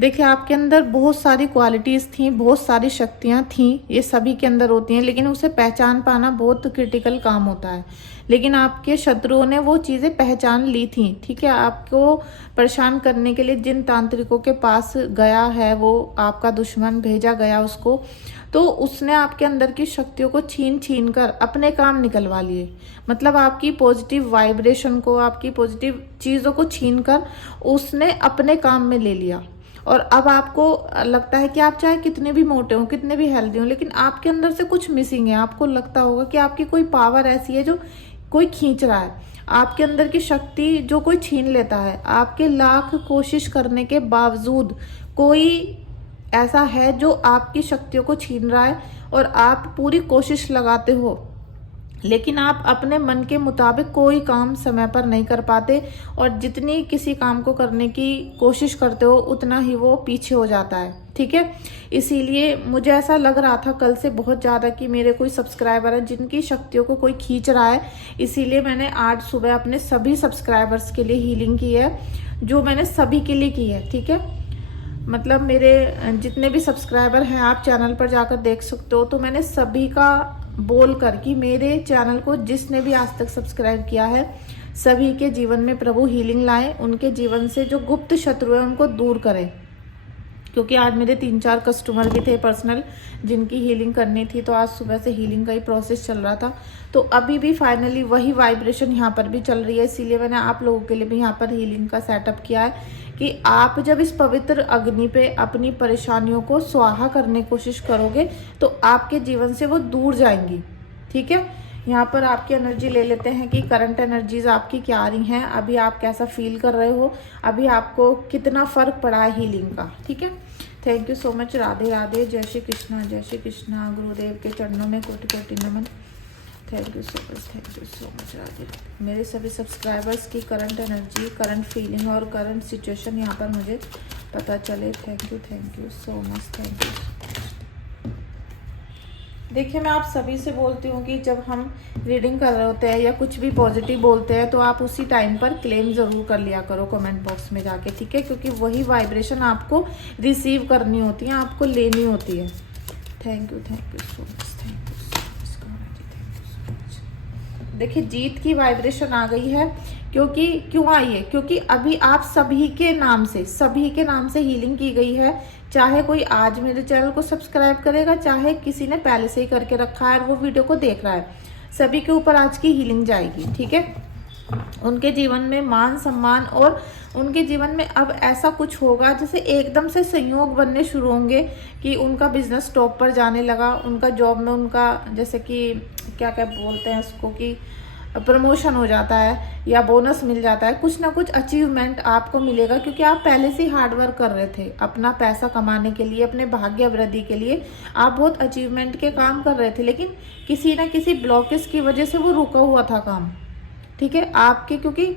देखिए, आपके अंदर बहुत सारी क्वालिटीज़ थी, बहुत सारी शक्तियाँ थीं, ये सभी के अंदर होती हैं, लेकिन उसे पहचान पाना बहुत क्रिटिकल काम होता है। लेकिन आपके शत्रुओं ने वो चीज़ें पहचान ली थी, ठीक है? आपको परेशान करने के लिए जिन तांत्रिकों के पास गया है, वो आपका दुश्मन भेजा गया उसको, तो उसने आपके अंदर की शक्तियों को छीन छीन कर अपने काम निकलवा लिए। मतलब आपकी पॉजिटिव वाइब्रेशन को, आपकी पॉजिटिव चीज़ों को छीन कर उसने अपने काम में ले लिया। और अब आपको लगता है कि आप चाहे कितने भी मोटे हों, कितने भी हेल्दी हों, लेकिन आपके अंदर से कुछ मिसिंग है। आपको लगता होगा कि आपकी कोई पावर ऐसी है जो कोई खींच रहा है, आपके अंदर की शक्ति जो कोई छीन लेता है। आपके लाख कोशिश करने के बावजूद कोई ऐसा है जो आपकी शक्तियों को छीन रहा है, और आप पूरी कोशिश लगाते हो, लेकिन आप अपने मन के मुताबिक कोई काम समय पर नहीं कर पाते, और जितनी किसी काम को करने की कोशिश करते हो उतना ही वो पीछे हो जाता है, ठीक है? इसीलिए मुझे ऐसा लग रहा था कल से बहुत ज़्यादा कि मेरे कोई सब्सक्राइबर हैं जिनकी शक्तियों को कोई खींच रहा है। इसीलिए मैंने आज सुबह अपने सभी सब्सक्राइबर्स के लिए हीलिंग की है, जो मैंने सभी के लिए की है, ठीक है? मतलब मेरे जितने भी सब्सक्राइबर हैं, आप चैनल पर जाकर देख सकते हो, तो मैंने सभी का बोल कर कि मेरे चैनल को जिसने भी आज तक सब्सक्राइब किया है, सभी के जीवन में प्रभु हीलिंग लाए, उनके जीवन से जो गुप्त शत्रु है उनको दूर करें। क्योंकि आज मेरे 3-4 कस्टमर भी थे पर्सनल, जिनकी हीलिंग करनी थी, तो आज सुबह से हीलिंग का ही प्रोसेस चल रहा था। तो अभी भी फाइनली वही वाइब्रेशन यहाँ पर भी चल रही है, इसीलिए मैंने आप लोगों के लिए भी यहाँ पर हीलिंग का सेटअप किया है कि आप जब इस पवित्र अग्नि पे अपनी परेशानियों को स्वाहा करने की कोशिश करोगे तो आपके जीवन से वो दूर जाएंगी, ठीक है? यहाँ पर आपकी एनर्जी ले लेते हैं कि करंट एनर्जीज आपकी क्या आ रही हैं, अभी आप कैसा फील कर रहे हो, अभी आपको कितना फ़र्क पड़ा है हीलिंग का, ठीक है? Thank you so much. Radhe Radhe, जय श्री कृष्णा, जय श्री कृष्णा। गुरुदेव के चरणों में कोटि कोटि नमन। Thank you so much Radhe. मेरे सभी सब्सक्राइबर्स की करंट एनर्जी, करंट फीलिंग और करंट सिचुएशन यहाँ पर मुझे पता चले। Thank you so much, thank you. देखिए, मैं आप सभी से बोलती हूँ कि जब हम रीडिंग कर रहे होते हैं या कुछ भी पॉजिटिव बोलते हैं, तो आप उसी टाइम पर क्लेम ज़रूर कर लिया करो कमेंट बॉक्स में जाके, ठीक है? क्योंकि वही वाइब्रेशन आपको रिसीव करनी होती है, आपको लेनी होती है। Thank you so much, thank you so much. देखिए, जीत की वाइब्रेशन आ गई है। क्योंकि क्यों आई है? क्योंकि अभी आप सभी के नाम से हीलिंग की गई है। चाहे कोई आज मेरे चैनल को सब्सक्राइब करेगा, चाहे किसी ने पहले से ही करके रखा है और वो वीडियो को देख रहा है, सभी के ऊपर आज की हीलिंग जाएगी, ठीक है? उनके जीवन में मान सम्मान, और उनके जीवन में अब ऐसा कुछ होगा जैसे एकदम से संयोग बनने शुरू होंगे कि उनका बिजनेस टॉप पर जाने लगा, उनका जॉब में उनका जैसे कि क्या क्या बोलते हैं उसको कि प्रमोशन हो जाता है या बोनस मिल जाता है, कुछ ना कुछ अचीवमेंट आपको मिलेगा। क्योंकि आप पहले से ही हार्ड वर्क कर रहे थे अपना पैसा कमाने के लिए, अपने भाग्य वृद्धि के लिए आप बहुत अचीवमेंट के काम कर रहे थे, लेकिन किसी ना किसी ब्लॉकेज की वजह से वो रुका हुआ था काम, ठीक है? आपके क्योंकि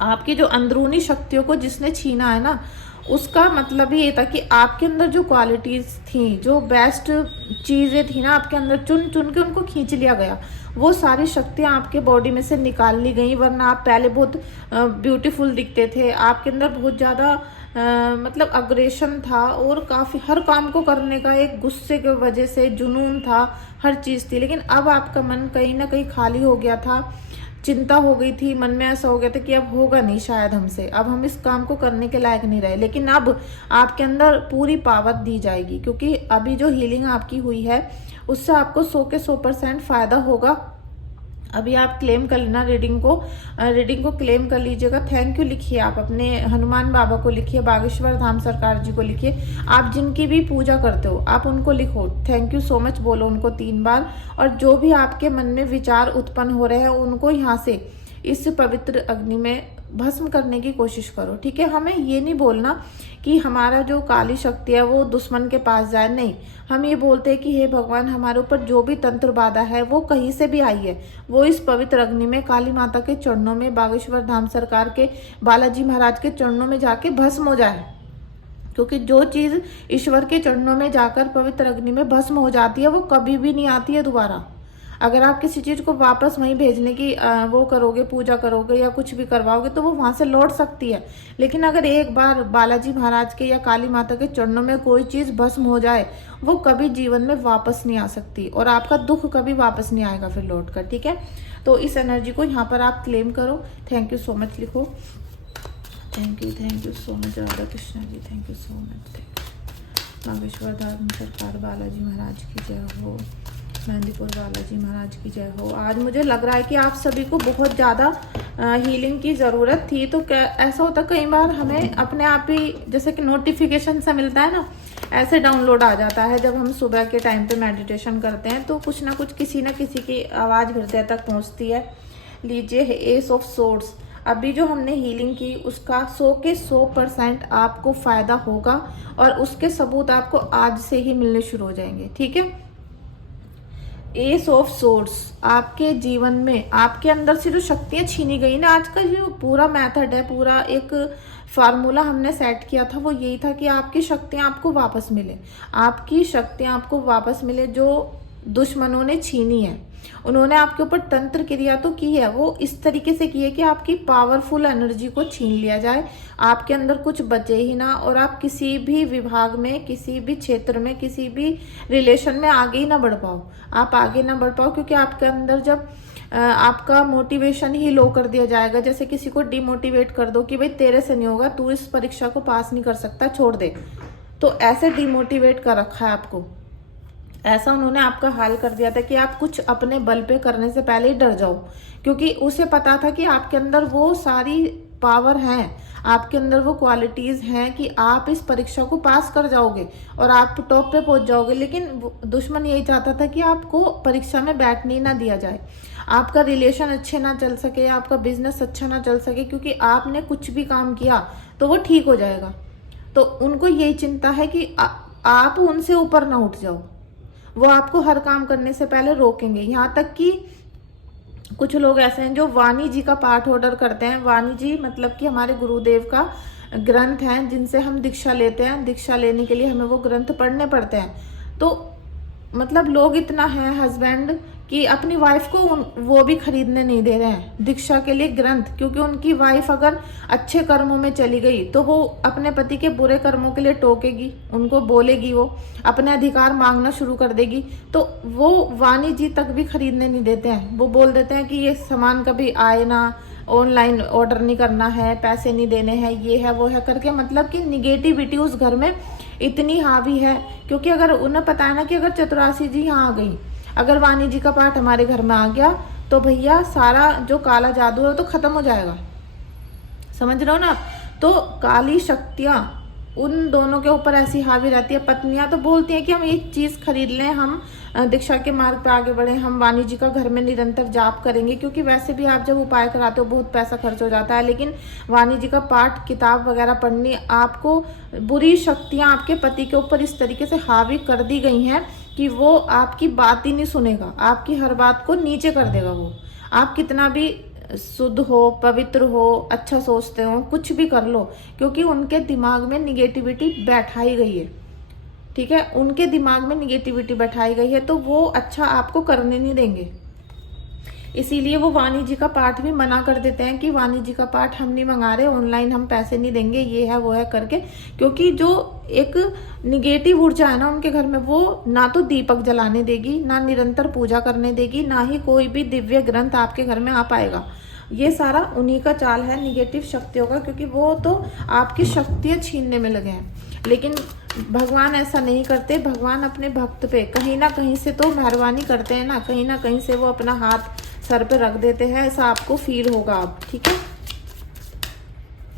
आपकी जो अंदरूनी शक्तियों को जिसने छीना है ना, उसका मतलब ही ये था कि आपके अंदर जो क्वालिटीज़ थी, जो बेस्ट चीज़ें थी ना आपके अंदर, चुन चुन के उनको खींच लिया गया। वो सारी शक्तियाँ आपके बॉडी में से निकाल ली गई। वरना आप पहले बहुत ब्यूटीफुल दिखते थे, आपके अंदर बहुत ज़्यादा मतलब अग्रेशन था, और काफ़ी हर काम को करने का एक गुस्से की वजह से जुनून था, हर चीज़ थी। लेकिन अब आपका मन कहीं ना कहीं खाली हो गया था, चिंता हो गई थी, मन में ऐसा हो गया था कि अब होगा नहीं शायद हमसे, अब हम इस काम को करने के लायक नहीं रहे। लेकिन अब आपके अंदर पूरी पावर दी जाएगी, क्योंकि अभी जो हीलिंग आपकी हुई है उससे आपको 100 के 100% फायदा होगा। अभी आप क्लेम कर लेना रीडिंग को क्लेम कर लीजिएगा। थैंक यू लिखिए, आप अपने हनुमान बाबा को लिखिए, बागेश्वर धाम सरकार जी को लिखिए, आप जिनकी भी पूजा करते हो आप उनको लिखो। थैंक यू सो मच बोलो उनको 3 बार। और जो भी आपके मन में विचार उत्पन्न हो रहे हैं उनको यहाँ से इस पवित्र अग्नि में भस्म करने की कोशिश करो, ठीक है? हमें ये नहीं बोलना कि हमारा जो काली शक्ति है वो दुश्मन के पास जाए, नहीं। हम ये बोलते हैं कि हे भगवान, हमारे ऊपर जो भी तंत्र बाधा है वो कहीं से भी आई है, वो इस पवित्र अग्नि में काली माता के चरणों में, बागेश्वर धाम सरकार के बालाजी महाराज के चरणों में जाके भस्म हो जाए। क्योंकि जो चीज़ ईश्वर के चरणों में जाकर पवित्र अग्नि में भस्म हो जाती है वो कभी भी नहीं आती है दोबारा। अगर आप किसी चीज़ को वापस वहीं भेजने की वो करोगे, पूजा करोगे या कुछ भी करवाओगे, तो वो वहाँ से लौट सकती है। लेकिन अगर एक बार बालाजी महाराज के या काली माता के चरणों में कोई चीज़ भस्म हो जाए, वो कभी जीवन में वापस नहीं आ सकती और आपका दुख कभी वापस नहीं आएगा फिर लौट कर। ठीक है, तो इस एनर्जी को यहाँ पर आप क्लेम करो। थैंक यू सो मच लिखो। Thank you so much Radha Krishna ji, thank you so much. Nageshwar Dham Sarkar Balaji महाराज की जय हो, मेहंदीपुर बालाजी महाराज की जय हो। आज मुझे लग रहा है कि आप सभी को बहुत ज़्यादा हीलिंग की ज़रूरत थी। तो क्या ऐसा होता कई बार हमें अपने आप ही जैसे कि नोटिफिकेशन से मिलता है ना, ऐसे डाउनलोड आ जाता है जब हम सुबह के टाइम पे मेडिटेशन करते हैं, तो कुछ ना कुछ किसी न किसी की आवाज़ हृदय तक पहुँचती है। लीजिए एस ऑफ सोर्ड्स। अभी जो हमने हीलिंग की उसका 100 के 100% आपको फ़ायदा होगा और उसके सबूत आपको आज से ही मिलने शुरू हो जाएंगे। ठीक है, एस ऑफ सोर्ड्स आपके जीवन में आपके अंदर से जो शक्तियां छीनी गई ना, आज का जो पूरा मेथड है, पूरा एक फार्मूला हमने सेट किया था, वो यही था कि आपकी शक्तियां आपको वापस मिले, आपकी शक्तियां आपको वापस मिले जो दुश्मनों ने छीनी है। उन्होंने आपके ऊपर तंत्र क्रिया तो की है, वो इस तरीके से की है कि आपकी पावरफुल एनर्जी को छीन लिया जाए, आपके अंदर कुछ बचे ही ना और आप किसी भी विभाग में, किसी भी क्षेत्र में, किसी भी रिलेशन में आगे ही ना बढ़ पाओ। आप आगे ना बढ़ पाओ क्योंकि आपके अंदर जब आपका मोटिवेशन ही लो कर दिया जाएगा, जैसे किसी को डिमोटिवेट कर दो कि भाई तेरे से नहीं होगा, तू इस परीक्षा को पास नहीं कर सकता, छोड़ दे, तो ऐसे डिमोटिवेट कर रखा है आपको। ऐसा उन्होंने आपका हाल कर दिया था कि आप कुछ अपने बल पे करने से पहले ही डर जाओ, क्योंकि उसे पता था कि आपके अंदर वो सारी पावर है, आपके अंदर वो क्वालिटीज हैं कि आप इस परीक्षा को पास कर जाओगे और आप टॉप पे पहुंच जाओगे। लेकिन दुश्मन यही चाहता था कि आपको परीक्षा में बैठने ही ना दिया जाए, आपका रिलेशन अच्छे ना चल सके, आपका बिजनेस अच्छा ना चल सके, क्योंकि आपने कुछ भी काम किया तो वो ठीक हो जाएगा। तो उनको यही चिंता है कि आप उनसे ऊपर ना उठ जाओ, वो आपको हर काम करने से पहले रोकेंगे। यहाँ तक कि कुछ लोग ऐसे हैं जो वाणी जी का पाठ ऑर्डर करते हैं। वाणी जी मतलब कि हमारे गुरुदेव का ग्रंथ है, जिनसे हम दीक्षा लेते हैं। दीक्षा लेने के लिए हमें वो ग्रंथ पढ़ने पड़ते हैं। तो मतलब लोग इतना है हस्बैंड कि अपनी वाइफ को वो भी खरीदने नहीं दे रहे हैं दीक्षा के लिए ग्रंथ, क्योंकि उनकी वाइफ अगर अच्छे कर्मों में चली गई तो वो अपने पति के बुरे कर्मों के लिए टोकेगी, उनको बोलेगी, वो अपने अधिकार मांगना शुरू कर देगी। तो वो वाणी जी तक भी खरीदने नहीं देते हैं। वो बोल देते हैं कि ये सामान कभी आए ना, ऑनलाइन ऑर्डर नहीं करना है, पैसे नहीं देने हैं, ये है वो है करके, मतलब कि निगेटिविटी उस घर में इतनी हावी है। क्योंकि अगर उन्हें पता है ना कि अगर चतुरासी जी यहाँ आ गई, अगर वाणी जी का पाठ हमारे घर में आ गया, तो भैया सारा जो काला जादू है तो खत्म हो जाएगा। समझ रहे हो ना? तो काली शक्तियां उन दोनों के ऊपर ऐसी हावी रहती है। पत्नियां तो बोलती हैं कि हम ये चीज खरीद लें, हम दीक्षा के मार्ग पे आगे बढ़े, हम वाणी जी का घर में निरंतर जाप करेंगे, क्योंकि वैसे भी आप जब उपाय कराते हो बहुत पैसा खर्च हो जाता है। लेकिन वाणी जी का पाठ, किताब वगैरह पढ़नी, आपको बुरी शक्तियां आपके पति के ऊपर इस तरीके से हावी कर दी गई हैं कि वो आपकी बात ही नहीं सुनेगा, आपकी हर बात को नीचे कर देगा। वो आप कितना भी शुद्ध हो, पवित्र हो, अच्छा सोचते हो, कुछ भी कर लो, क्योंकि उनके दिमाग में निगेटिविटी बैठाई गई है। ठीक है, उनके दिमाग में निगेटिविटी बैठाई गई है, तो वो अच्छा आपको करने नहीं देंगे। इसीलिए वो वाणी जी का पाठ भी मना कर देते हैं कि वाणी जी का पाठ हम नहीं मंगा रहे, ऑनलाइन हम पैसे नहीं देंगे, ये है वो है करके। क्योंकि जो एक निगेटिव ऊर्जा है ना उनके घर में, वो ना तो दीपक जलाने देगी, ना निरंतर पूजा करने देगी, ना ही कोई भी दिव्य ग्रंथ आपके घर में आ पाएगा। ये सारा उन्हीं का चाल है निगेटिव शक्तियों का, क्योंकि वो तो आपकी शक्तियां छीनने में लगे हैं। लेकिन भगवान ऐसा नहीं करते। भगवान अपने भक्त पे कहीं ना कहीं से तो मेहरबानी करते हैं ना, कहीं ना कहीं से वो अपना हाथ सर पे रख देते हैं, ऐसा आपको फील होगा अब। ठीक है,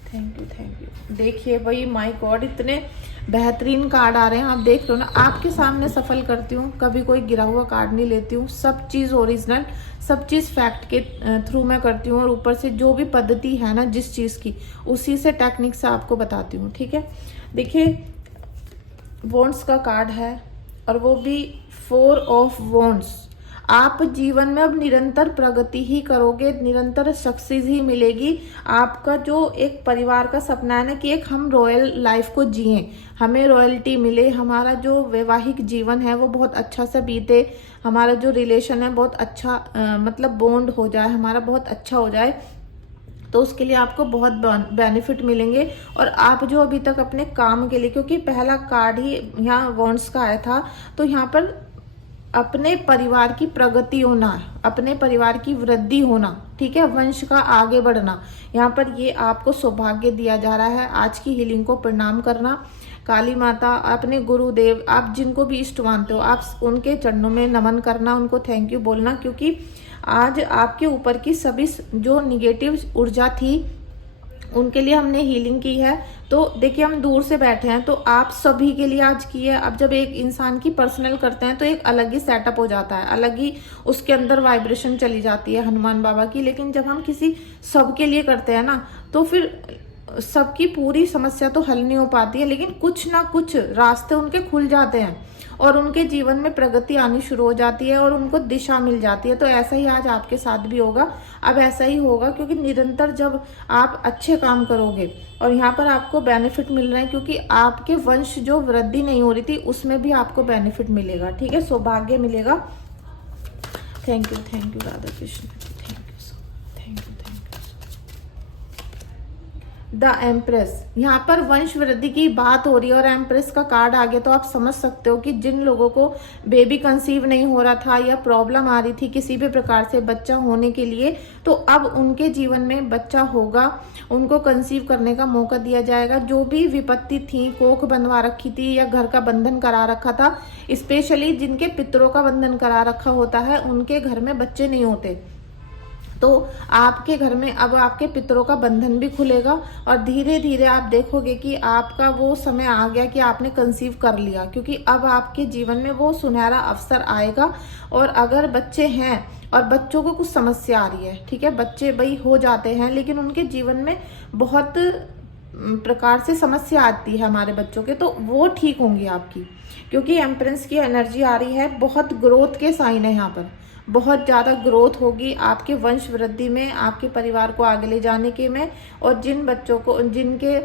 थैंक यू। देखिए भाई, माय गॉड, इतने बेहतरीन कार्ड आ रहे हैं, आप देख लो ना। आपके सामने सफल करती हूँ, कभी कोई गिरा हुआ कार्ड नहीं लेती हूँ, सब चीज़ ओरिजिनल, सब चीज़ फैक्ट के थ्रू मैं करती हूँ। और ऊपर से जो भी पद्धति है ना जिस चीज़ की, उसी से टेक्निक से आपको बताती हूँ। ठीक है, देखिए वॉन्ड्स का कार्ड है और वो भी 4 ऑफ वॉन्ड्स। आप जीवन में अब निरंतर प्रगति ही करोगे, निरंतर सक्सेस ही मिलेगी। आपका जो एक परिवार का सपना है ना कि एक हम रॉयल लाइफ को जिए, हमें रॉयल्टी मिले, हमारा जो वैवाहिक जीवन है वो बहुत अच्छा से बीते, हमारा जो रिलेशन है बहुत अच्छा मतलब बॉन्ड हो जाए, हमारा बहुत अच्छा हो जाए, तो उसके लिए आपको बहुत बेनिफिट मिलेंगे। और आप जो अभी तक अपने काम के लिए, क्योंकि पहला कार्ड ही यहाँ वॉन्ड्स का आया था, तो यहाँ पर अपने परिवार की प्रगति होना, अपने परिवार की वृद्धि होना, ठीक है, वंश का आगे बढ़ना, यहाँ पर ये आपको सौभाग्य दिया जा रहा है। आज की हीलिंग को प्रणाम करना, काली माता, अपने गुरुदेव, आप जिनको भी इष्ट मानते हो, आप उनके चरणों में नमन करना, उनको थैंक यू बोलना, क्योंकि आज आपके ऊपर की सभी जो निगेटिव ऊर्जा थी उनके लिए हमने हीलिंग की है। तो देखिए हम दूर से बैठे हैं तो आप सभी के लिए आज की है। अब जब एक इंसान की पर्सनल करते हैं तो एक अलग ही सेटअप हो जाता है, अलग ही उसके अंदर वाइब्रेशन चली जाती है हनुमान बाबा की। लेकिन जब हम किसी सबके लिए करते हैं ना तो फिर सबकी पूरी समस्या तो हल नहीं हो पाती है, लेकिन कुछ ना कुछ रास्ते उनके खुल जाते हैं और उनके जीवन में प्रगति आनी शुरू हो जाती है और उनको दिशा मिल जाती है। तो ऐसा ही आज आपके साथ भी होगा। अब ऐसा ही होगा क्योंकि निरंतर जब आप अच्छे काम करोगे और यहाँ पर आपको बेनिफिट मिल रहे हैं, क्योंकि आपके वंश जो वृद्धि नहीं हो रही थी उसमें भी आपको बेनिफिट मिलेगा, ठीक है, सौभाग्य मिलेगा। Thank you Radha Krishna, thank you so, thank you. The empress, यहाँ पर वंश वृद्धि की बात हो रही है और एम्प्रेस का कार्ड आ गया, तो आप समझ सकते हो कि जिन लोगों को बेबी कंसीव नहीं हो रहा था या प्रॉब्लम आ रही थी किसी भी प्रकार से बच्चा होने के लिए, तो अब उनके जीवन में बच्चा होगा, उनको कंसीव करने का मौका दिया जाएगा। जो भी विपत्ति थी, कोख बंधवा रखी थी या घर का बंधन करा रखा था, स्पेशली जिनके पितरों का बंधन करा रखा होता है उनके घर में बच्चे नहीं होते, तो आपके घर में अब आपके पितरों का बंधन भी खुलेगा और धीरे धीरे आप देखोगे कि आपका वो समय आ गया कि आपने कंसीव कर लिया, क्योंकि अब आपके जीवन में वो सुनहरा अवसर आएगा। और अगर बच्चे हैं और बच्चों को कुछ समस्या आ रही है, ठीक है, बच्चे भाई हो जाते हैं लेकिन उनके जीवन में बहुत प्रकार से समस्या आती है हमारे बच्चों के, तो वो ठीक होंगी आपकी, क्योंकि एम्प्रेस की एनर्जी आ रही है। बहुत ग्रोथ के साइन है यहाँ पर, बहुत ज़्यादा ग्रोथ होगी आपके वंश वृद्धि में, आपके परिवार को आगे ले जाने के में। और जिन बच्चों को, जिनके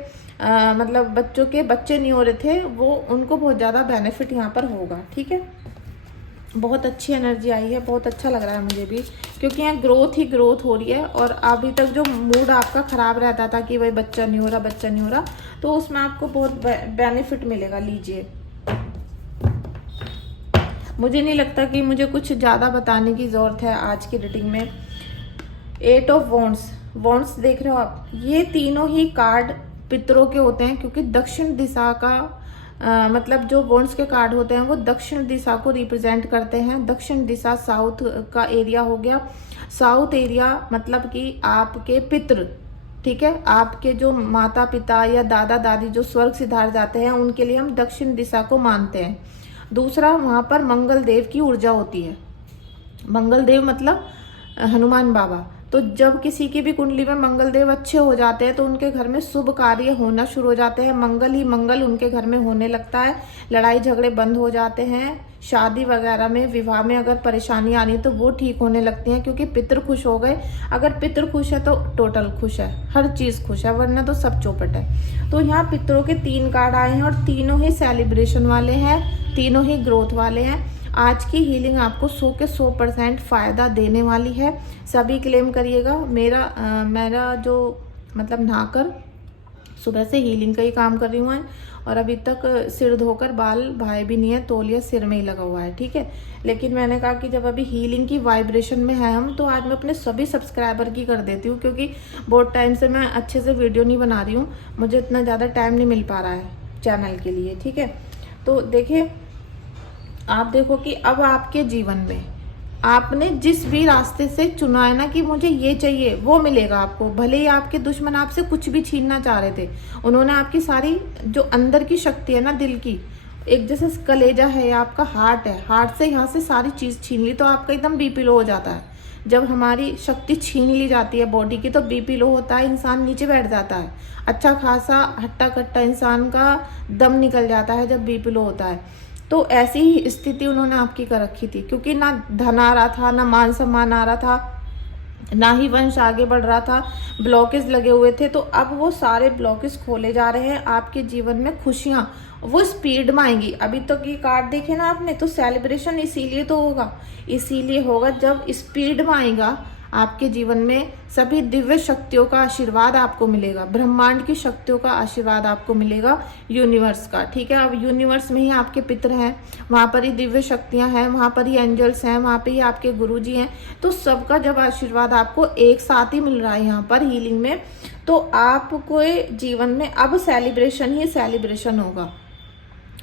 मतलब बच्चों के बच्चे नहीं हो रहे थे, वो उनको बहुत ज़्यादा बेनिफिट यहाँ पर होगा, ठीक है। बहुत अच्छी एनर्जी आई है, बहुत अच्छा लग रहा है मुझे भी, क्योंकि यहाँ ग्रोथ ही ग्रोथ हो रही है। और अभी तक जो मूड आपका ख़राब रहता था कि भाई बच्चा नहीं हो रहा, बच्चा नहीं हो रहा, तो उसमें आपको बहुत बेनिफिट मिलेगा। लीजिए, मुझे नहीं लगता कि मुझे कुछ ज़्यादा बताने की ज़रूरत है आज की रीडिंग में। 8 ऑफ वॉन्ड्स देख रहे हो आप, ये तीनों ही कार्ड पितरों के होते हैं, क्योंकि दक्षिण दिशा का मतलब जो वॉन्ड्स के कार्ड होते हैं वो दक्षिण दिशा को रिप्रेजेंट करते हैं। दक्षिण दिशा साउथ का एरिया हो गया। साउथ एरिया मतलब कि आपके पितृ, ठीक है, आपके जो माता पिता या दादा दादी जो स्वर्ग सिधार जाते हैं उनके लिए हम दक्षिण दिशा को मानते हैं। दूसरा, वहाँ पर मंगल देव की ऊर्जा होती है। मंगल देव मतलब हनुमान बाबा। तो जब किसी की भी कुंडली में मंगल देव अच्छे हो जाते हैं तो उनके घर में शुभ कार्य होना शुरू हो जाते हैं, मंगल ही मंगल उनके घर में होने लगता है, लड़ाई झगड़े बंद हो जाते हैं, शादी वगैरह में, विवाह में अगर परेशानी आनी तो वो ठीक होने लगती हैं, क्योंकि पितृ खुश हो गए। अगर पितृ खुश है तो टोटल खुश है, हर चीज़ खुश है, वरना तो सब चौपट है। तो यहाँ पितरों के 3 कार्ड आए हैं और तीनों ही सेलिब्रेशन वाले हैं, तीनों ही ग्रोथ वाले हैं। आज की हीलिंग आपको 100 के 100% फ़ायदा देने वाली है। सभी क्लेम करिएगा। मेरा जो मतलब नहाकर सुबह से हीलिंग का ही काम कर रही हूँ और अभी तक सिर धोकर बाल भाई भी नहीं है, तौलिया सिर में ही लगा हुआ है, ठीक है। लेकिन मैंने कहा कि जब अभी हीलिंग की वाइब्रेशन में है हम, तो आज मैं अपने सभी सब्सक्राइबर की कर देती हूँ, क्योंकि बहुत टाइम से मैं अच्छे से वीडियो नहीं बना रही हूँ, मुझे इतना ज़्यादा टाइम नहीं मिल पा रहा है चैनल के लिए, ठीक है। तो देखिए, आप देखो कि अब आपके जीवन में आपने जिस भी रास्ते से चुना है ना कि मुझे ये चाहिए, वो मिलेगा आपको। भले ही आपके दुश्मन आपसे कुछ भी छीनना चाह रहे थे, उन्होंने आपकी सारी जो अंदर की शक्ति है ना, दिल की, एक जैसे कलेजा है या आपका हार्ट है, हार्ट से यहाँ से सारी चीज़ छीन ली तो आपका एकदम बीपी लो हो जाता है। जब हमारी शक्ति छीन ली जाती है बॉडी की तो बीपी लो होता है, इंसान नीचे बैठ जाता है, अच्छा खासा हट्टा कट्टा इंसान का दम निकल जाता है जब बीपी लो होता है। तो ऐसी ही स्थिति उन्होंने आपकी कर रखी थी, क्योंकि ना धन आ रहा था, ना मान सम्मान आ रहा था, ना ही वंश आगे बढ़ रहा था, ब्लॉकेज लगे हुए थे। तो अब वो सारे ब्लॉकेज खोले जा रहे हैं, आपके जीवन में खुशियां वो स्पीड में आएंगी। अभी तक ये कार्ड देखे ना आपने, तो सेलिब्रेशन इसीलिए तो होगा, इसीलिए होगा जब स्पीड में आएगा आपके जीवन में। सभी दिव्य शक्तियों का आशीर्वाद आपको मिलेगा, ब्रह्मांड की शक्तियों का आशीर्वाद आपको मिलेगा, यूनिवर्स का। ठीक है, अब यूनिवर्स में ही आपके पितर हैं, वहां पर ही दिव्य शक्तियां हैं, वहां पर ही एंजल्स हैं, वहां पर ही आपके गुरुजी हैं। तो सबका जब आशीर्वाद आपको एक साथ ही मिल रहा है यहाँ पर हीलिंग में, तो आपको जीवन में अब सेलिब्रेशन ही सेलिब्रेशन होगा।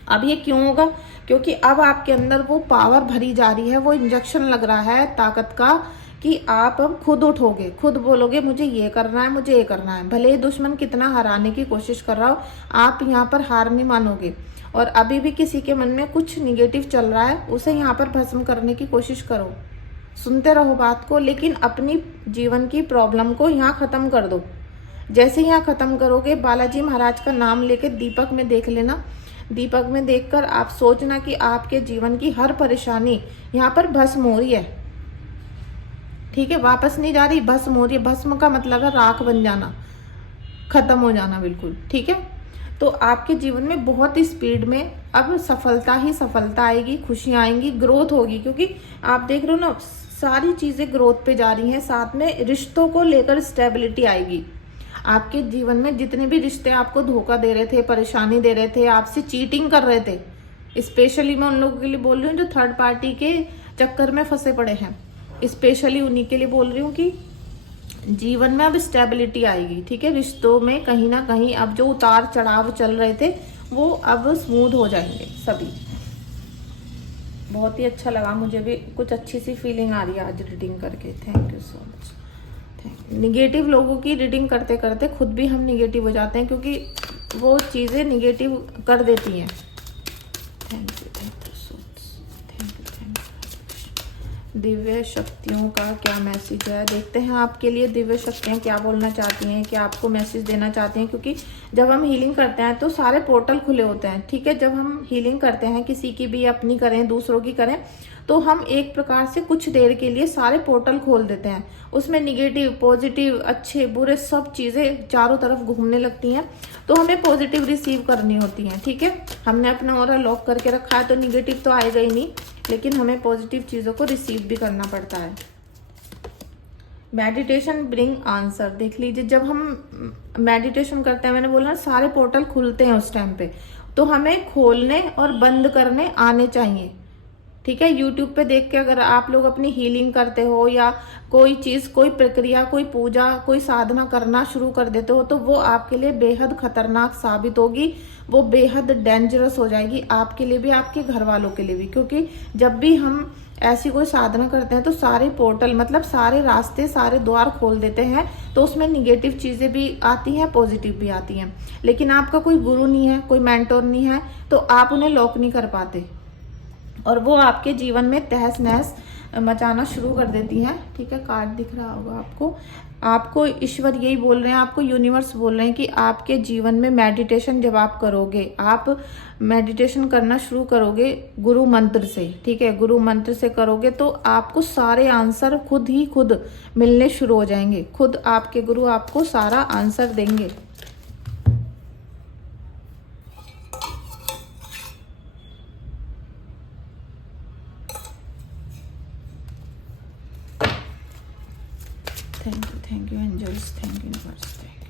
अब ये क्यों होगा? क्योंकि अब आपके अंदर वो पावर भरी जा रही है, वो इंजेक्शन लग रहा है ताकत का, कि आप अब खुद उठोगे, खुद बोलोगे मुझे ये करना है, मुझे ये करना है। भले ही दुश्मन कितना हराने की कोशिश कर रहा हो, आप यहाँ पर हार नहीं मानोगे। और अभी भी किसी के मन में कुछ निगेटिव चल रहा है, उसे यहाँ पर भस्म करने की कोशिश करो, सुनते रहो बात को, लेकिन अपनी जीवन की प्रॉब्लम को यहाँ खत्म कर दो। जैसे यहाँ खत्म करोगे, बालाजी महाराज का नाम लेके दीपक में देख लेना, दीपक में देखकर आप सोचना कि आपके जीवन की हर परेशानी यहाँ पर भस्म हो रही है। ठीक है, वापस नहीं जा रही, भस्म हो रही है। भस्म का मतलब है राख बन जाना, खत्म हो जाना बिल्कुल। ठीक है, तो आपके जीवन में बहुत ही स्पीड में अब सफलता ही सफलता आएगी, खुशियां आएंगी, ग्रोथ होगी। क्योंकि आप देख रहे हो ना, सारी चीजें ग्रोथ पे जा रही हैं, साथ में रिश्तों को लेकर स्टेबिलिटी आएगी। आपके जीवन में जितने भी रिश्ते आपको धोखा दे रहे थे, परेशानी दे रहे थे, आपसे चीटिंग कर रहे थे, स्पेशली मैं उन लोगों के लिए बोल रही हूँ जो थर्ड पार्टी के चक्कर में फंसे पड़े हैं, स्पेशली उन्हीं के लिए बोल रही हूँ कि जीवन में अब स्टेबिलिटी आएगी। ठीक है, रिश्तों में कहीं ना कहीं अब जो उतार चढ़ाव चल रहे थे वो अब स्मूथ हो जाएंगे सभी। बहुत ही अच्छा लगा, मुझे भी कुछ अच्छी सी फीलिंग आ रही है आज रीडिंग करके। Thank you so much. Negative लोगों की रीडिंग करते करते खुद भी हम निगेटिव हो जाते हैं, क्योंकि वो चीज़ें निगेटिव कर देती हैं। Thank you, thank you so much, thank you, thank you. Divya शक्तियों का क्या मैसेज है, देखते हैं आपके लिए दिव्य शक्तियाँ क्या बोलना चाहती हैं, क्या आपको मैसेज देना चाहती हैं। क्योंकि जब हम हीलिंग करते हैं तो सारे पोर्टल खुले होते हैं। ठीक है, जब हम हीलिंग करते हैं, किसी की भी अपनी करें, दूसरों की करें, तो हम एक प्रकार से कुछ देर के लिए सारे पोर्टल खोल देते हैं। उसमें निगेटिव, पॉजिटिव, अच्छे बुरे सब चीज़ें चारों तरफ घूमने लगती हैं, तो हमें पॉजिटिव रिसीव करनी होती हैं। ठीक है, हमने अपना ऑरा लॉक करके रखा है तो निगेटिव तो आएगा ही नहीं, लेकिन हमें पॉजिटिव चीज़ों को रिसीव भी करना पड़ता है। मेडिटेशन ब्रिंग आंसर, देख लीजिए, जब हम मेडिटेशन करते हैं, मैंने बोला ना सारे पोर्टल खुलते हैं उस टाइम पे, तो हमें खोलने और बंद करने आने चाहिए। ठीक है, यूट्यूब पे देख के अगर आप लोग अपनी हीलिंग करते हो या कोई चीज़, कोई प्रक्रिया, कोई पूजा, कोई साधना करना शुरू कर देते हो, तो वो आपके लिए बेहद खतरनाक साबित होगी, वो बेहद डेंजरस हो जाएगी, आपके लिए भी, आपके घर वालों के लिए भी। क्योंकि जब भी हम ऐसी कोई साधना करते हैं तो सारे पोर्टल, मतलब सारे रास्ते, सारे द्वार खोल देते हैं, तो उसमें निगेटिव चीज़ें भी आती हैं, पॉजिटिव भी आती हैं। लेकिन आपका कोई गुरु नहीं है, कोई मेंटोर नहीं है, तो आप उन्हें लॉक नहीं कर पाते और वो आपके जीवन में तहस नहस मचाना शुरू कर देती हैं। ठीक है, कार्ड दिख रहा होगा आपको, आपको ईश्वर यही बोल रहे हैं, आपको यूनिवर्स बोल रहे हैं कि आपके जीवन में मेडिटेशन जब आप करोगे, आप मेडिटेशन करना शुरू करोगे गुरु मंत्र से। ठीक है, गुरु मंत्र से करोगे तो आपको सारे आंसर खुद ही खुद मिलने शुरू हो जाएंगे, खुद आपके गुरु आपको सारा आंसर देंगे। Thank you angels, thank you universe, thank you.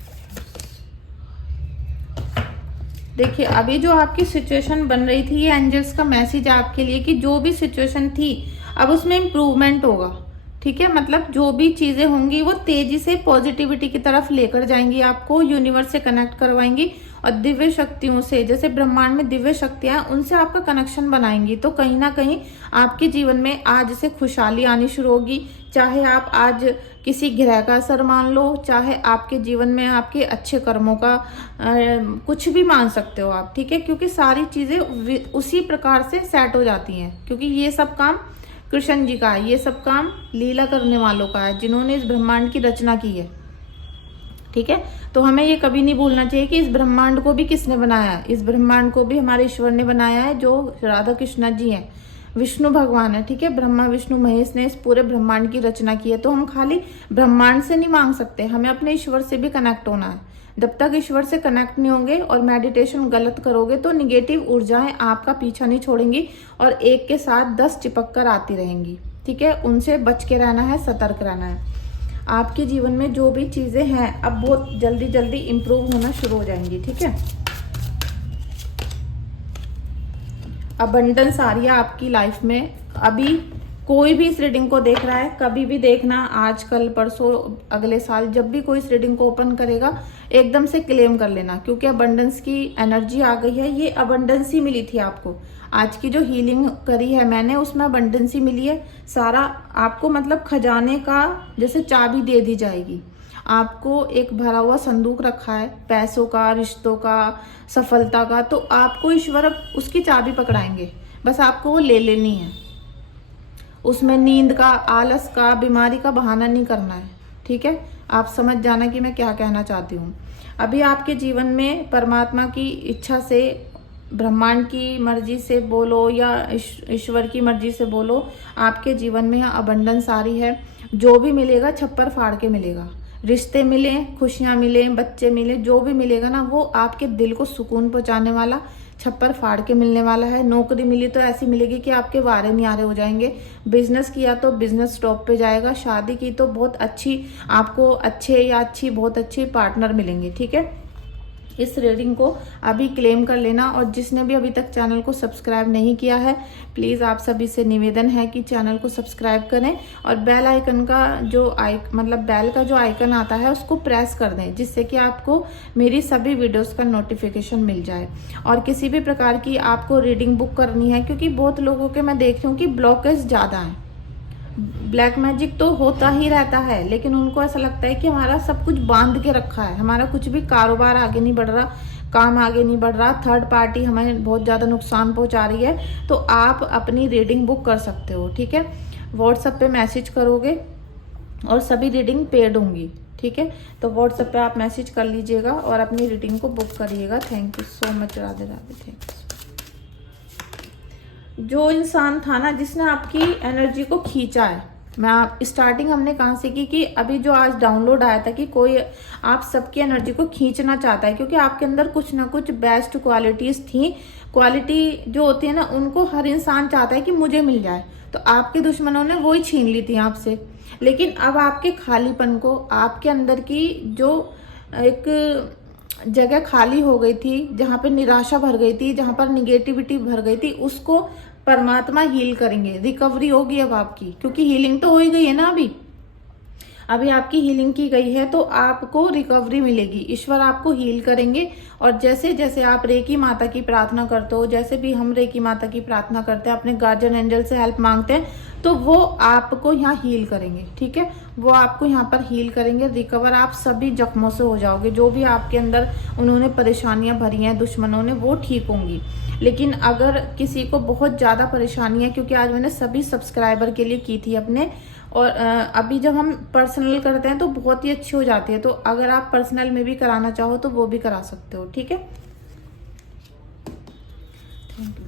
देखिए, अभी जो आपकी सिचुएशन बन रही थी, ये एंजल्स का मैसेज है आपके लिए कि जो भी सिचुएशन थी अब उसमें इम्प्रूवमेंट होगा। ठीक है, मतलब जो भी चीजें होंगी वो तेजी से पॉजिटिविटी की तरफ लेकर जाएंगी, आपको यूनिवर्स से कनेक्ट करवाएंगी और दिव्य शक्तियों से, जैसे ब्रह्मांड में दिव्य शक्तियां, उनसे आपका कनेक्शन बनाएंगी। तो कहीं ना कहीं आपके जीवन में आज से खुशहाली आनी शुरू होगी। चाहे आप आज किसी ग्रह का असर मान लो, चाहे आपके जीवन में आपके अच्छे कर्मों का कुछ भी मान सकते हो आप। ठीक है, क्योंकि सारी चीजें उसी प्रकार से सेट हो जाती हैं, क्योंकि ये सब काम कृष्ण जी का है, ये सब काम लीला करने वालों का है, जिन्होंने इस ब्रह्मांड की रचना की है। ठीक है। तो हमें ये कभी नहीं भूलना चाहिए कि इस ब्रह्मांड को भी किसने बनाया है, इस ब्रह्मांड को भी हमारे ईश्वर ने बनाया है, जो राधा कृष्णा जी हैं, विष्णु भगवान है, ठीक है। ब्रह्मा विष्णु महेश ने इस पूरे ब्रह्मांड की रचना की है। तो हम खाली ब्रह्मांड से नहीं मांग सकते, हमें अपने ईश्वर से भी कनेक्ट होना है। जब तक ईश्वर से कनेक्ट नहीं होंगे और मेडिटेशन गलत करोगे तो निगेटिव ऊर्जाएं आपका पीछा नहीं छोड़ेंगी और एक के साथ 10 चिपक कर आती रहेंगी, ठीक है। उनसे बच के रहना है, सतर्क रहना है। आपके जीवन में जो भी चीजें हैं अब बहुत जल्दी जल्दी इंप्रूव होना शुरू हो जाएंगी, ठीक है। अबंडेंस आ रही है आपकी लाइफ में। अभी कोई भी इस रीडिंग को देख रहा है, कभी भी देखना, आज कल परसों अगले साल, जब भी कोई इस रीडिंग को ओपन करेगा एकदम से क्लेम कर लेना, क्योंकि अबंडेंस की एनर्जी आ गई है। ये अबंडेंस ही मिली थी आपको। आज की जो हीलिंग करी है मैंने उसमें अबंडेंस ही मिली है। सारा आपको मतलब खजाने का जैसे चाबी दे दी जाएगी। आपको एक भरा हुआ संदूक रखा है पैसों का, रिश्तों का, सफलता का। तो आपको ईश्वर अब उसकी चाबी पकड़ाएंगे, बस आपको वो ले लेनी है। उसमें नींद का, आलस का, बीमारी का बहाना नहीं करना है, ठीक है। आप समझ जाना कि मैं क्या कहना चाहती हूँ। अभी आपके जीवन में परमात्मा की इच्छा से, ब्रह्मांड की मर्जी से बोलो या ईश्वर की मर्जी से बोलो, आपके जीवन में अबंडेंस आ रही है। जो भी मिलेगा छप्पर फाड़ के मिलेगा। रिश्ते मिले, खुशियां मिले, बच्चे मिले, जो भी मिलेगा ना वो आपके दिल को सुकून पहुंचाने वाला, छप्पर फाड़ के मिलने वाला है। नौकरी मिली तो ऐसी मिलेगी कि आपके वारे न्यारे हो जाएंगे। बिजनेस किया तो बिजनेस टॉप पे जाएगा। शादी की तो बहुत अच्छी, आपको अच्छे या अच्छी, बहुत अच्छी पार्टनर मिलेंगे, ठीक है। इस रीडिंग को अभी क्लेम कर लेना। और जिसने भी अभी तक चैनल को सब्सक्राइब नहीं किया है, प्लीज़ आप सभी से निवेदन है कि चैनल को सब्सक्राइब करें और बेल आइकन का जो बेल का जो आइकन आता है उसको प्रेस कर दें, जिससे कि आपको मेरी सभी वीडियोस का नोटिफिकेशन मिल जाए। और किसी भी प्रकार की आपको रीडिंग बुक करनी है, क्योंकि बहुत लोगों के मैं देख रही हूँ कि ब्लॉकेज ज़्यादा है। ब्लैक मैजिक तो होता ही रहता है, लेकिन उनको ऐसा लगता है कि हमारा सब कुछ बांध के रखा है, हमारा कुछ भी कारोबार आगे नहीं बढ़ रहा, काम आगे नहीं बढ़ रहा, थर्ड पार्टी हमें बहुत ज़्यादा नुकसान पहुंचा रही है। तो आप अपनी रीडिंग बुक कर सकते हो, ठीक है। व्हाट्सएप पे मैसेज करोगे और सभी रीडिंग पेड होंगी, ठीक है। तो व्हाट्सएप पे आप मैसेज कर लीजिएगा और अपनी रीडिंग को बुक करिएगा। Thank you so much. Radhe Radhe. Thank you. जो इंसान था ना जिसने आपकी एनर्जी को खींचा है, स्टार्टिंग हमने कहाँ से की कि अभी जो आज डाउनलोड आया था कि कोई आप सबकी एनर्जी को खींचना चाहता है, क्योंकि आपके अंदर कुछ ना कुछ बेस्ट क्वालिटीज थी। क्वालिटी जो होती है ना उनको हर इंसान चाहता है कि मुझे मिल जाए। तो आपके दुश्मनों ने वही छीन ली थी आपसे। लेकिन अब आपके खालीपन को, आपके अंदर की जो एक जगह खाली हो गई थी, जहाँ पे निराशा भर गई थी, जहाँ पर निगेटिविटी भर गई थी, उसको परमात्मा हील करेंगे। रिकवरी होगी अब आपकी, क्योंकि हीलिंग तो हो ही गई है ना। अभी आपकी हीलिंग की गई है तो आपको रिकवरी मिलेगी। ईश्वर आपको हील करेंगे। और जैसे जैसे आप रेकी माता की प्रार्थना करते हो, जैसे भी हम रेकी माता की प्रार्थना करते हैं, अपने गार्जियन एंजल से हेल्प मांगते हैं, तो वो आपको यहाँ हील करेंगे, ठीक है। वो आपको यहाँ पर हील करेंगे। रिकवर आप सभी जख्मों से हो जाओगे। जो भी आपके अंदर उन्होंने परेशानियां भरी हैं दुश्मनों ने, वो ठीक होंगी। लेकिन अगर किसी को बहुत ज़्यादा परेशानी है, क्योंकि आज मैंने सभी सब्सक्राइबर के लिए की थी अपने, और अभी जब हम पर्सनल करते हैं तो बहुत ही अच्छी हो जाती है। तो अगर आप पर्सनल में भी कराना चाहो तो वो भी करा सकते हो, ठीक है। Thank you.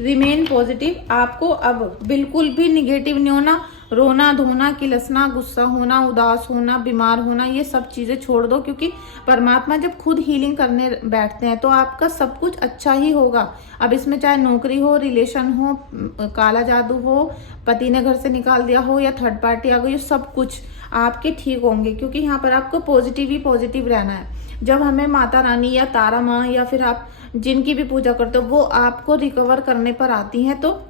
Remain positive. आपको अब बिल्कुल भी निगेटिव नहीं होना। रोना धोना, किलसना, गुस्सा होना, उदास होना, बीमार होना, ये सब चीजें छोड़ दो, क्योंकि परमात्मा जब खुद हीलिंग करने बैठते हैं तो आपका सब कुछ अच्छा ही होगा। अब इसमें चाहे नौकरी हो, रिलेशन हो, काला जादू हो, पति ने घर से निकाल दिया हो, या थर्ड पार्टी आ गई, सब कुछ आपके ठीक होंगे, क्योंकि यहाँ पर आपको पॉजिटिव ही पॉजिटिव रहना है। जब हमें माता रानी या तारा माँ या फिर आप जिनकी भी पूजा करते हो, वो आपको रिकवर करने पर आती हैं, तो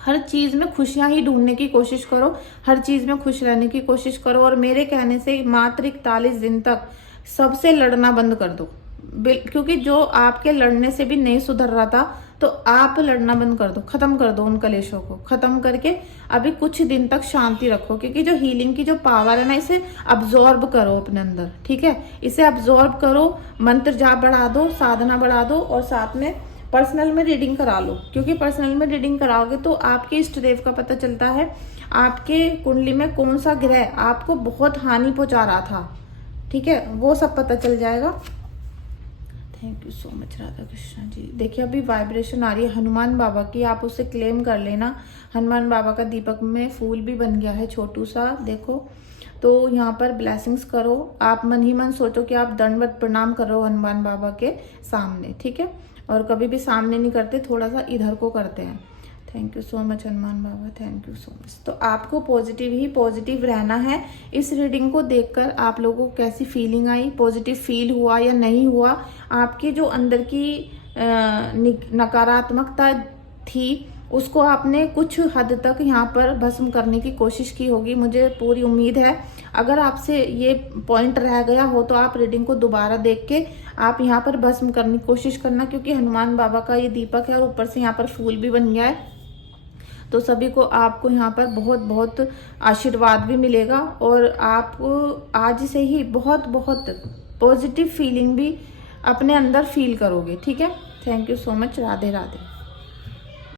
हर चीज में खुशियां ही ढूंढने की कोशिश करो, हर चीज में खुश रहने की कोशिश करो। और मेरे कहने से मात्र 41 दिन तक सबसे लड़ना बंद कर दो, क्योंकि जो आपके लड़ने से भी नहीं सुधर रहा था, तो आप लड़ना बंद कर दो, खत्म कर दो उन कलेशों को, खत्म करके अभी कुछ दिन तक शांति रखो। क्योंकि जो हीलिंग की जो पावर है ना, इसे अब्जॉर्ब करो अपने अंदर, ठीक है। इसे अब्जॉर्ब करो, मंत्र जाप बढ़ा दो, साधना बढ़ा दो, और साथ में पर्सनल में रीडिंग करा लो, क्योंकि पर्सनल में रीडिंग कराओगे तो आपके इष्ट देव का पता चलता है, आपके कुंडली में कौन सा ग्रह आपको बहुत हानि पहुंचा रहा था, ठीक है, वो सब पता चल जाएगा। Thank you so much Radha Krishna ji. देखिए अभी वाइब्रेशन आ रही है हनुमान बाबा की, आप उसे क्लेम कर लेना। हनुमान बाबा का दीपक में फूल भी बन गया है छोटू सा, देखो। तो यहाँ पर ब्लेसिंग्स करो, आप मन ही मन सोचो कि आप दंडवत प्रणाम करो हनुमान बाबा के सामने, ठीक है। और कभी भी सामने नहीं करते, थोड़ा सा इधर को करते हैं। Thank you so much Hanuman Baba, thank you so much. तो आपको पॉजिटिव ही पॉजिटिव रहना है। इस रीडिंग को देखकर आप लोगों को कैसी फीलिंग आई, पॉजिटिव फील हुआ या नहीं हुआ, आपकी जो अंदर की नकारात्मकता थी उसको आपने कुछ हद तक यहाँ पर भस्म करने की कोशिश की होगी, मुझे पूरी उम्मीद है। अगर आपसे ये पॉइंट रह गया हो तो आप रीडिंग को दोबारा देख के आप यहाँ पर भस्म करने की कोशिश करना, क्योंकि हनुमान बाबा का ये दीपक है और ऊपर से यहाँ पर फूल भी बन गया है। तो सभी को आपको यहाँ पर बहुत बहुत आशीर्वाद भी मिलेगा और आप आज से ही बहुत बहुत पॉजिटिव फीलिंग भी अपने अंदर फील करोगे, ठीक है। Thank you so much, Radhe Radhe.